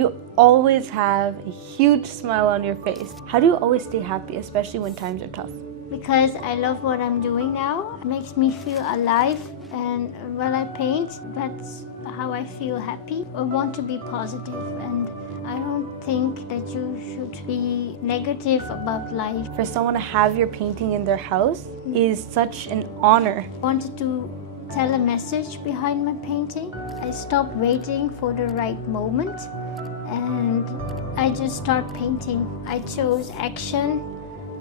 You always have a huge smile on your face. How do you always stay happy, especially when times are tough? Because I love what I'm doing now. It makes me feel alive, and when I paint, that's how I feel happy. I want to be positive, and I don't think that you should be negative about life. For someone to have your painting in their house is such an honor. I wanted to tell a message behind my painting. I stopped waiting for the right moment, and I just start painting. I chose action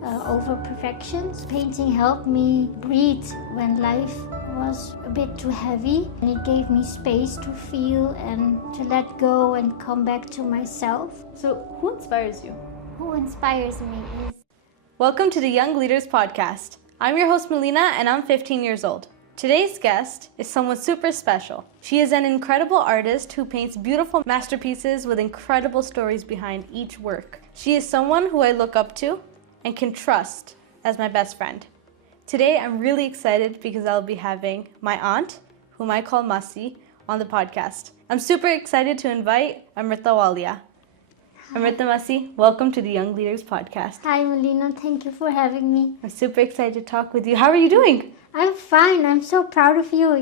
over perfection. Painting helped me breathe when life was a bit too heavy, and it gave me space to feel and to let go and come back to myself. So, who inspires you? Who inspires me is... Welcome to the Young Leaders Podcast. I'm your host, Malina, and I'm 15 years old. Today's guest is someone super special. She is an incredible artist who paints beautiful masterpieces with incredible stories behind each work. She is someone who I look up to and can trust as my best friend. Today, I'm really excited because I'll be having my aunt, whom I call Masi, on the podcast. I'm super excited to invite Amrita Walia. Amrita Masi, welcome to the Young Leaders Podcast. Hi Malina, thank you for having me. I'm super excited to talk with you. How are you doing? I'm fine. I'm so proud of you.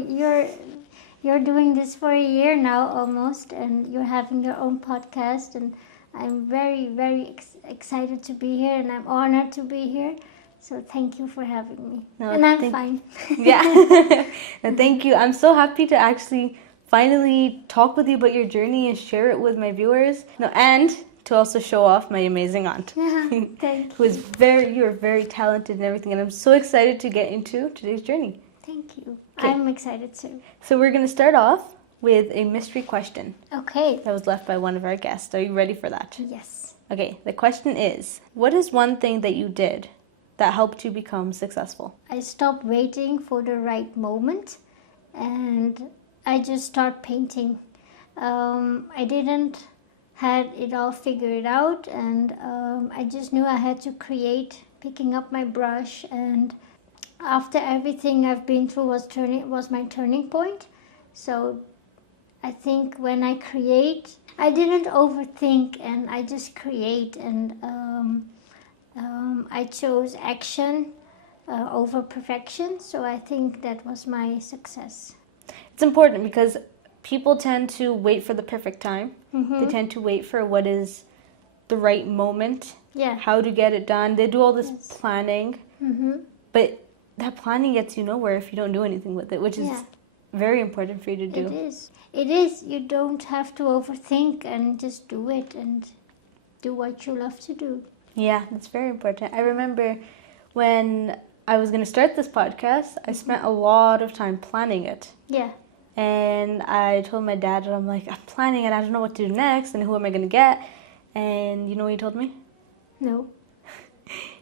You're doing this for a year now almost, and you're having your own podcast, and I'm very, very excited to be here, and I'm honored to be here. So thank you for having me. No, and I'm fine. Yeah. No, thank you. I'm so happy to actually finally talk with you about your journey and share it with my viewers. No, and to also show off my amazing aunt. Yeah, thank who is you're very talented and everything, and I'm so excited to get into today's journey. Thank you. Okay. I'm excited too. So we're going to start off with a mystery question. Okay. That was left by one of our guests. Are you ready for that? Yes. Okay, the question is, what is one thing that you did that helped you become successful? I stopped waiting for the right moment, and I just start painting. I didn't had it all figured out, and I just knew I had to create, picking up my brush, and after everything I've been through was my turning point. So I think when I create, I didn't overthink, and I just create, and I chose action over perfection. So I think that was my success. It's important because people tend to wait for the perfect time. Mm-hmm. They tend to wait for what is the right moment. Yeah. How to get it done. They do all this planning. Mm-hmm. But that planning gets you nowhere if you don't do anything with it, which is very important for you to do. It is. It is. You don't have to overthink, and just do it and do what you love to do. Yeah, that's very important. I remember when I was going to start this podcast, I spent a lot of time planning it. Yeah. And I told my dad, and I'm like, I'm planning it. I don't know what to do next, and who am I going to get? And you know what he told me? No.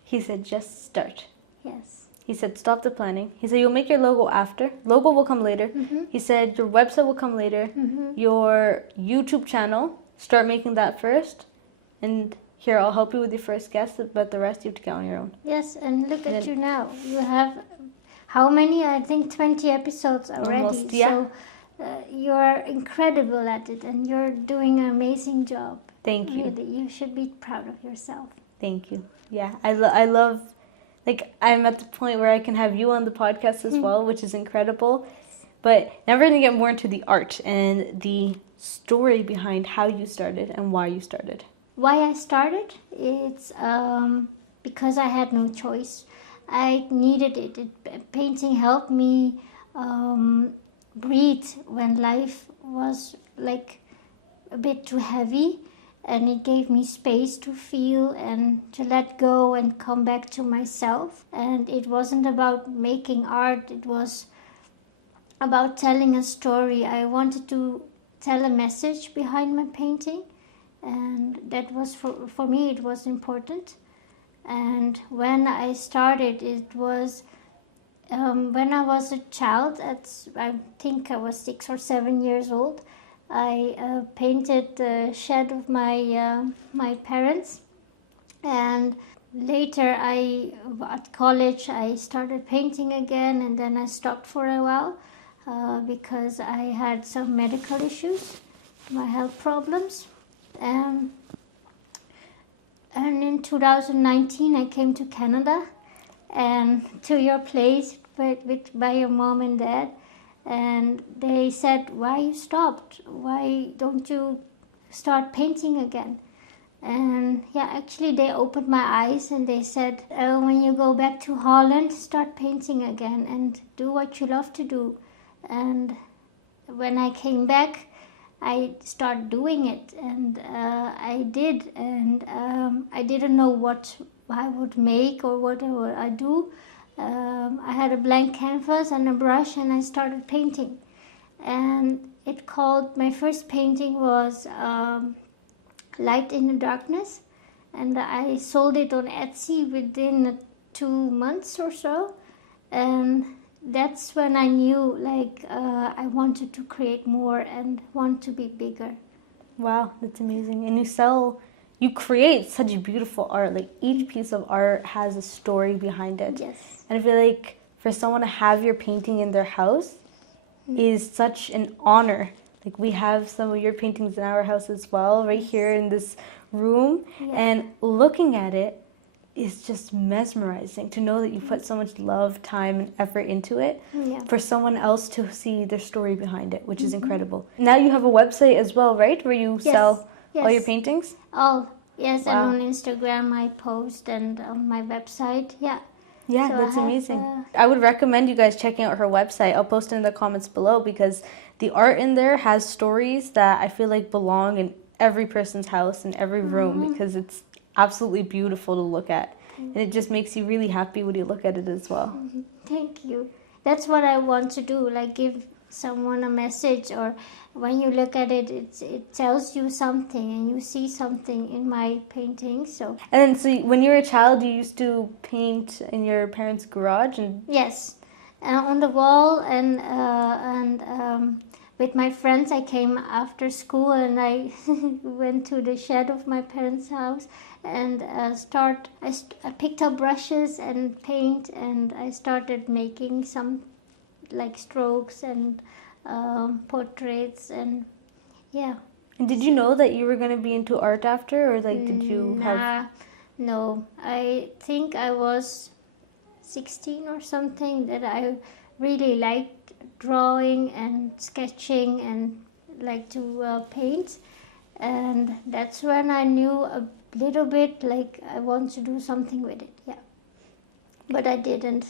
He said, just start. Yes. He said, stop the planning. He said, you'll make your logo after. Logo will come later. Mm-hmm. He said, your website will come later. Mm-hmm. Your YouTube channel, start making that first. And here, I'll help you with your first guest, but the rest you have to get on your own. Yes, and look at you now. You have... how many? I think 20 episodes already. Almost, yeah. So you're incredible at it, and you're doing an amazing job. Thank you. Really, you should be proud of yourself. Thank you. Yeah, I love, like, I'm at the point where I can have you on the podcast as well, which is incredible. But now we're going to get more into the art and the story behind how you started and why you started. Why I started? It's because I had no choice. I needed it. Painting helped me breathe when life was like a bit too heavy, and it gave me space to feel and to let go and come back to myself. And it wasn't about making art, it was about telling a story. I wanted to tell a message behind my painting, and that was for me it was important. And when I started, it was when I was a child. I think I was 6 or 7 years old. I painted the shed of my parents, and later at college I started painting again, and then I stopped for a while because I had some medical issues, my health problems. Um, and in 2019, I came to Canada and to your place by your mom and dad. And they said, why you stopped? Why don't you start painting again? And yeah, actually they opened my eyes and they said, when you go back to Holland, start painting again and do what you love to do. And when I came back, I started doing it, and I did, and I didn't know what I would make or what I do. I had a blank canvas and a brush, and I started painting. And my first painting was Light in the Darkness, and I sold it on Etsy within 2 months or so. And that's when I knew I wanted to create more and want to be bigger. Wow, that's amazing. And you create such beautiful art. Like each piece of art has a story behind it. Yes. And I feel like for someone to have your painting in their house is such an honor. Like we have some of your paintings in our house as well, right here in this room. Yeah. And looking at it is just mesmerizing to know that you put so much love, time, and effort into it for someone else to see their story behind it, which is incredible. Now you have a website as well, right? Where you sell all your paintings? All. Yes, Wow. and on Instagram I post, and on my website, Yeah, So that's amazing. I would recommend you guys checking out her website. I'll post it in the comments below because the art in there has stories that I feel like belong in every person's house, in every room, because it's absolutely beautiful to look at. And it just makes you really happy when you look at it as well. Thank you. That's what I want to do, like give someone a message, or when you look at it, it tells you something and you see something in my painting. So And then, so when you were a child, you used to paint in your parents' garage, and yes, on the wall, and with my friends, I came after school and I went to the shed of my parents' house and I picked up brushes and paint, and I started making some like strokes and portraits, and yeah. And did you know that you were going to be into art after, or like did you have? No, I think I was 16 or something that I really liked drawing and sketching and like to paint, and that's when I knew a little bit like I want to do something with it. Yeah, but I didn't.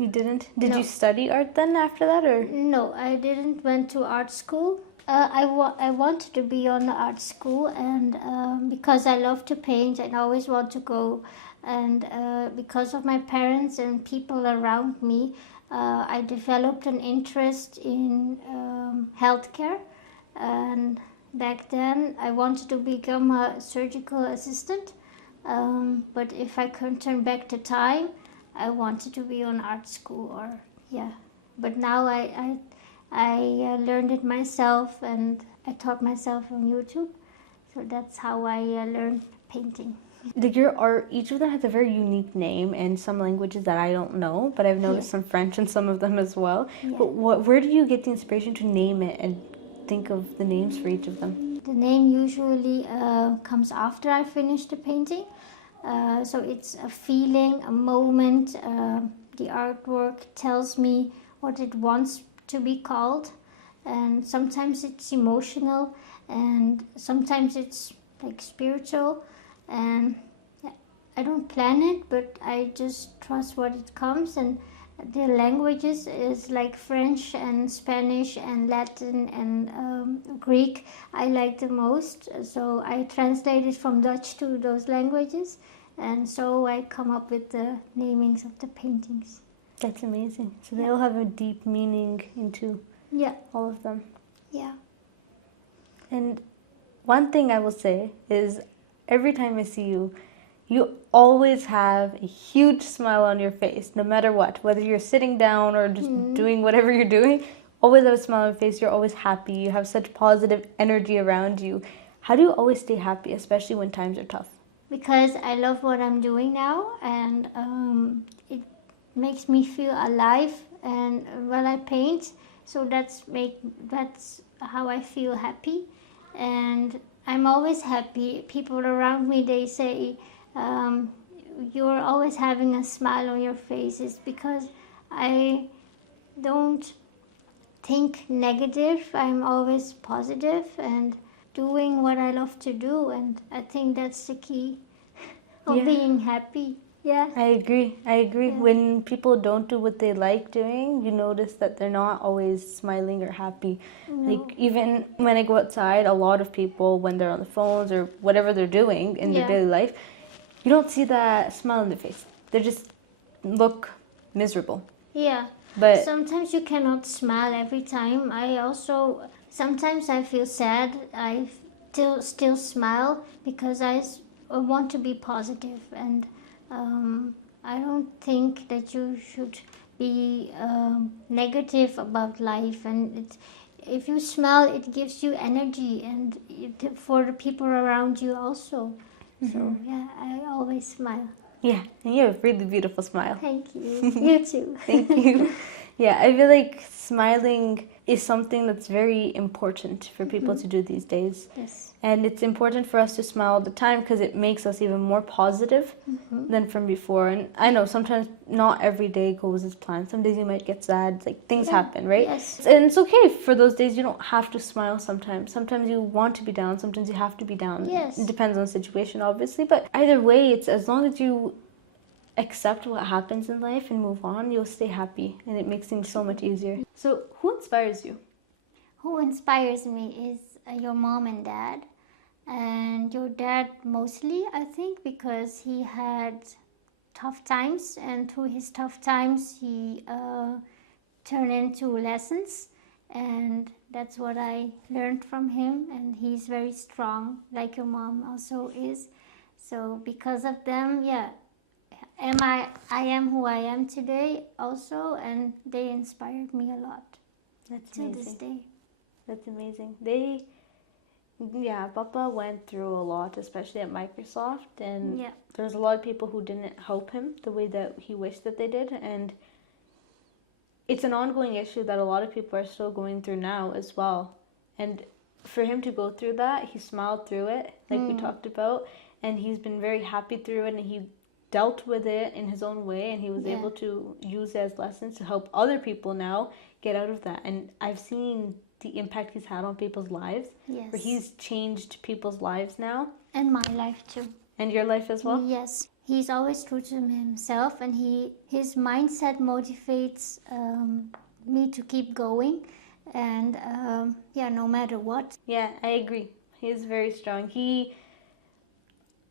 You didn't? Did No. you study art then after that, or? No, I didn't went to art school. I wanted to be on the art school, and because I love to paint and I always want to go, and because of my parents and people around me, I developed an interest in healthcare, and back then I wanted to become a surgical assistant, but if I could turn back the time, I wanted to be on art school, or yeah. But now I learned it myself, and I taught myself on YouTube. So that's how I learned painting. Like your art, each of them has a very unique name and some languages that I don't know, but I've noticed some French in some of them as well. Yeah. But where do you get the inspiration to name it and think of the names for each of them? The name usually comes after I finish the painting. So it's a feeling, a moment. The artwork tells me what it wants to be called, and sometimes it's emotional, and sometimes it's like spiritual, and I don't plan it, but I just trust what it comes. And the languages is like French and Spanish and Latin and Greek I like the most, so I translated from Dutch to those languages, and so I come up with the namings of the paintings. That's amazing. So they all have a deep meaning into all of them. Yeah. And one thing I will say is every time I see you, you always have a huge smile on your face, no matter what. Whether you're sitting down or just doing whatever you're doing, always have a smile on your face. You're always happy. You have such positive energy around you. How do you always stay happy, especially when times are tough? Because I love what I'm doing now, and it makes me feel alive, and when I paint, so that's how I feel happy. And I'm always happy. People around me, they say, you're always having a smile on your face. It's because I don't think negative. I'm always positive and doing what I love to do. And I think that's the key of being happy. Yeah. I agree. Yeah. When people don't do what they like doing, you notice that they're not always smiling or happy. No. Like, even when I go outside, a lot of people, when they're on the phones or whatever they're doing in their daily life, you don't see that smile on their face. They just look miserable. Yeah. But sometimes you cannot smile every time. Sometimes I feel sad. I still smile because I want to be positive, and I don't think that you should be negative about life. And if you smile, it gives you energy, and for the people around you also. So yeah, I always smile. yeah, and you have a really beautiful smile. Thank you. You too. Thank you. Yeah, I feel like smiling is something that's very important for people to do these days. Yes. And it's important for us to smile all the time because it makes us even more positive than from before. And I know sometimes not every day goes as planned. Some days you might get sad. It's like things happen, right? Yes. And it's okay for those days. You don't have to smile sometimes. Sometimes you want to be down. Sometimes you have to be down. Yes. It depends on the situation, obviously. But either way, it's as long as you accept what happens in life and move on, you'll stay happy. And it makes things so much easier. So who inspires you? Who inspires me is your mom and dad. And your dad mostly, I think, because he had tough times, and through his tough times he turned into lessons, and that's what I learned from him. And he's very strong, like your mom also is. So because of them, I am who I am today also, and they inspired me a lot. That's to amazing. This day. That's amazing. Papa went through a lot, especially at Microsoft, and there's a lot of people who didn't help him the way that he wished that they did, and it's an ongoing issue that a lot of people are still going through now as well. And for him to go through that, he smiled through it, like we talked about, and he's been very happy through it, and he dealt with it in his own way, and he was able to use it as lessons to help other people now get out of that. And I've seen the impact he's had on people's lives, where he's changed people's lives now. And my life too. And your life as well? Yes. He's always true to himself, and his mindset motivates me to keep going, and no matter what. Yeah, I agree. He is very strong.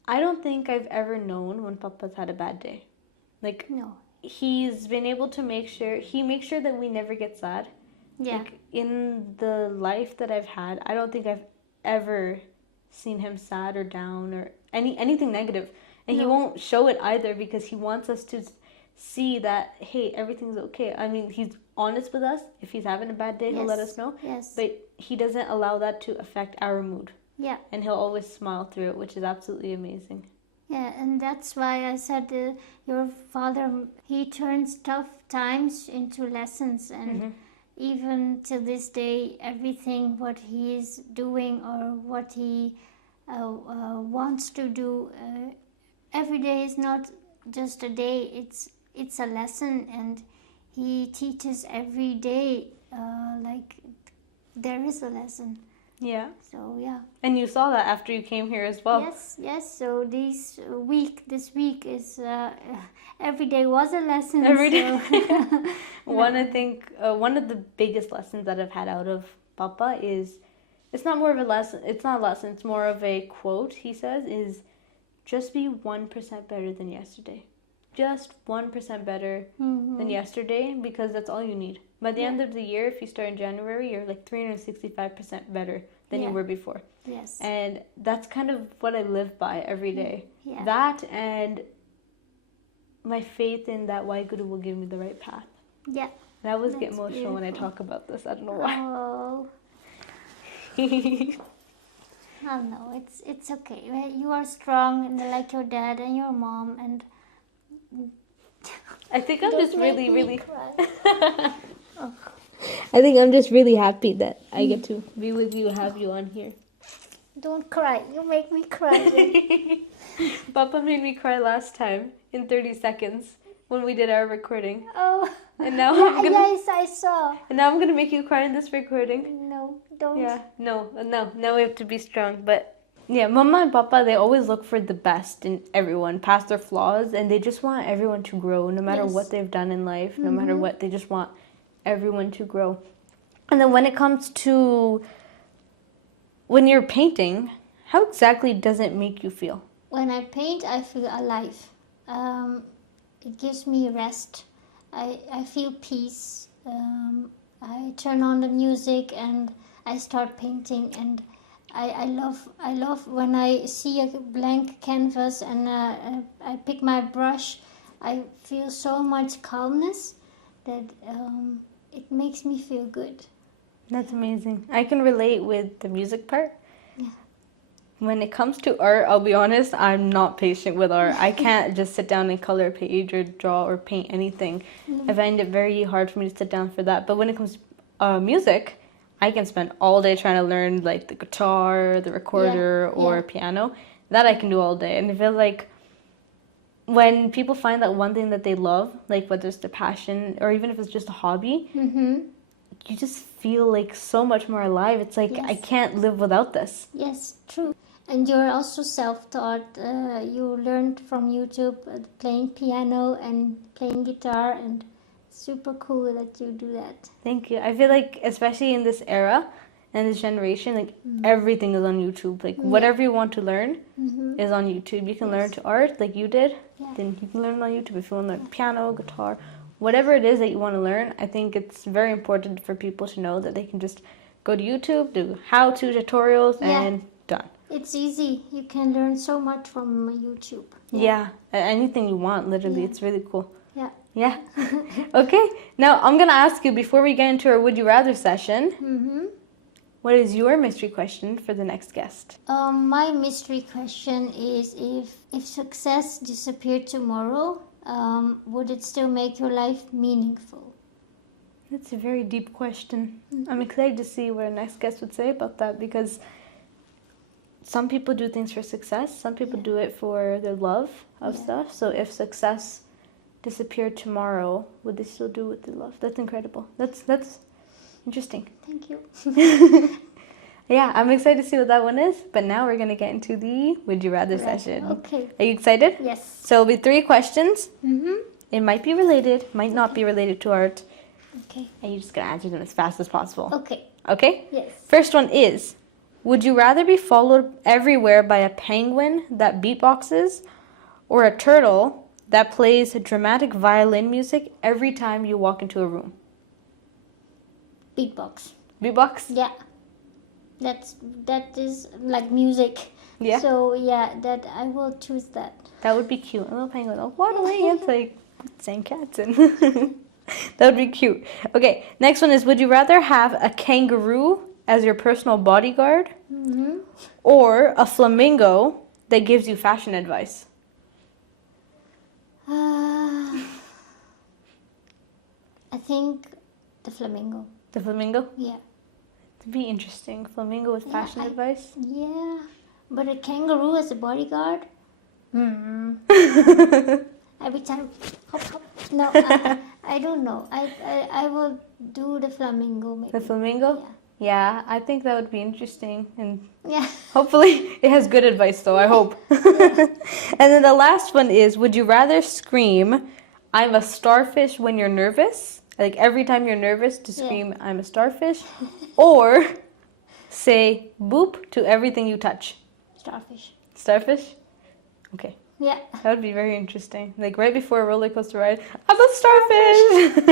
I don't think I've ever known when Papa's had a bad day. No. He's been able to make sure that we never get sad. Yeah. Like, in the life that I've had, I don't think I've ever seen him sad or down or anything negative. And he won't show it either, because he wants us to see that, hey, everything's okay. I mean, he's honest with us. If he's having a bad day, he'll let us know. Yes. But he doesn't allow that to affect our mood. Yeah. And he'll always smile through it, which is absolutely amazing. Yeah, and that's why I said your father, he turns tough times into lessons, and even to this day, everything what he is doing or what he wants to do, every day is not just a day, it's a lesson, and he teaches every day, like there is a lesson. Yeah. So yeah. And you saw that after you came here as well. Yes. So this week is every day was a lesson. Every day. One of the biggest lessons that I've had out of Papa is, it's not more of a lesson. It's not a lesson. It's more of a quote. He says is, just be 1% better than yesterday. Just 1% better than yesterday, because that's all you need. By the end of the year, if you start in January, you're like 365% better than you were before. Yes. And that's kind of what I live by every day. Yeah. That and my faith in that Waiguru will give me the right path. Yeah. And I always get emotional when I talk about this. I don't know why. Oh. Oh no, it's okay. You are strong, and like your dad and your mom, and I think I'm just really I think I'm just really happy that I get to be with you, have you on here. Don't cry. You make me cry. Papa made me cry last time in 30 seconds when we did our recording. Oh. And now Yes, I saw. And now I'm gonna make you cry in this recording. No, don't. Yeah, no. Now we have to be strong. But yeah, Mama and Papa, they always look for the best in everyone, past their flaws, and they just want everyone to grow, no matter what they've done in life, no matter what. They just want everyone to grow. And then when it comes to when you're painting, how exactly does it make you feel? When I paint, I feel alive. It gives me rest. I feel peace. I turn on the music and I start painting, and I love when I see a blank canvas and I pick my brush. I feel so much calmness that it makes me feel good. That's amazing. I can relate with the music part. Yeah. When it comes to art, I'll be honest, I'm not patient with art. I can't just sit down and color a page or draw or paint anything. I find it very hard for me to sit down for that. But when it comes to music, I can spend all day trying to learn like the guitar, the recorder, or piano. That I can do all day. And I feel like when people find that one thing that they love, like whether it's their passion or even if it's just a hobby, you just feel like so much more alive. It's like, I can't live without this. Yes, true. And you're also self-taught. You learned from YouTube playing piano and playing guitar, and super cool that you do that. Thank you. I feel like, especially in this era and this generation, like everything is on YouTube. Like whatever you want to learn is on YouTube. You can learn to art like you did. Then you can learn on YouTube if you want to learn piano, guitar, whatever it is that you want to learn. I think it's very important for people to know that they can just go to YouTube, do how-to tutorials, and done. It's easy. You can learn so much from YouTube. Yeah, anything you want, literally. It's really cool. Yeah. Okay, now I'm going to ask you, before we get into our Would You Rather session, what is your mystery question for the next guest? My mystery question is, if success disappeared tomorrow, would it still make your life meaningful? That's a very deep question. I'm excited to see what our next guest would say about that, because some people do things for success. Some people do it for their love of stuff. So if success disappeared tomorrow, would they still do what they love? That's incredible. That's interesting. Thank you. Yeah, I'm excited to see what that one is. But now we're going to get into the Would You Rather session. Okay. Are you excited? Yes. So it'll be 3 questions. It might be related, might not be related to art. Okay. And you're just going to answer them as fast as possible. Okay. Okay? Yes. First one is, would you rather be followed everywhere by a penguin that beatboxes or a turtle that plays dramatic violin music every time you walk into a room? Beatbox. Beatbox? Yeah. That is like music. Yeah. So yeah, that I will choose that. That would be cute. A little penguin. Oh, what away. It's like saying cats in. That would be cute. Okay, next one is, would you rather have a kangaroo as your personal bodyguard or a flamingo that gives you fashion advice? I think the flamingo. The flamingo? Yeah. It'd be interesting. Flamingo with fashion advice? Yeah. But a kangaroo as a bodyguard? Every time, hop, hop. No, I don't know. I will do the flamingo maybe. The flamingo? Yeah, I think that would be interesting. And Yeah. hopefully it has good advice though, I hope. And then the last one is, would you rather scream, I'm a starfish when you're nervous? Like every time you're nervous to scream, I'm a starfish? Or say boop to everything you touch? Starfish. Starfish? Okay. Yeah. That would be very interesting. Like right before a roller coaster ride, I'm a starfish!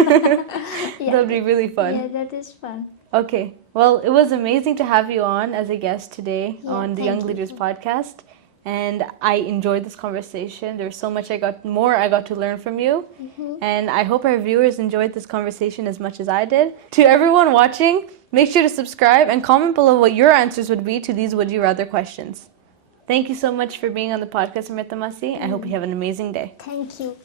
That would be really fun. Yeah, that is fun. Okay. Well, it was amazing to have you on as a guest today on the Young Leaders podcast. And I enjoyed this conversation. There's so much I got to learn from you. And I hope our viewers enjoyed this conversation as much as I did. To everyone watching, make sure to subscribe and comment below what your answers would be to these Would You Rather questions. Thank you so much for being on the podcast, Amrita. I hope you have an amazing day. Thank you.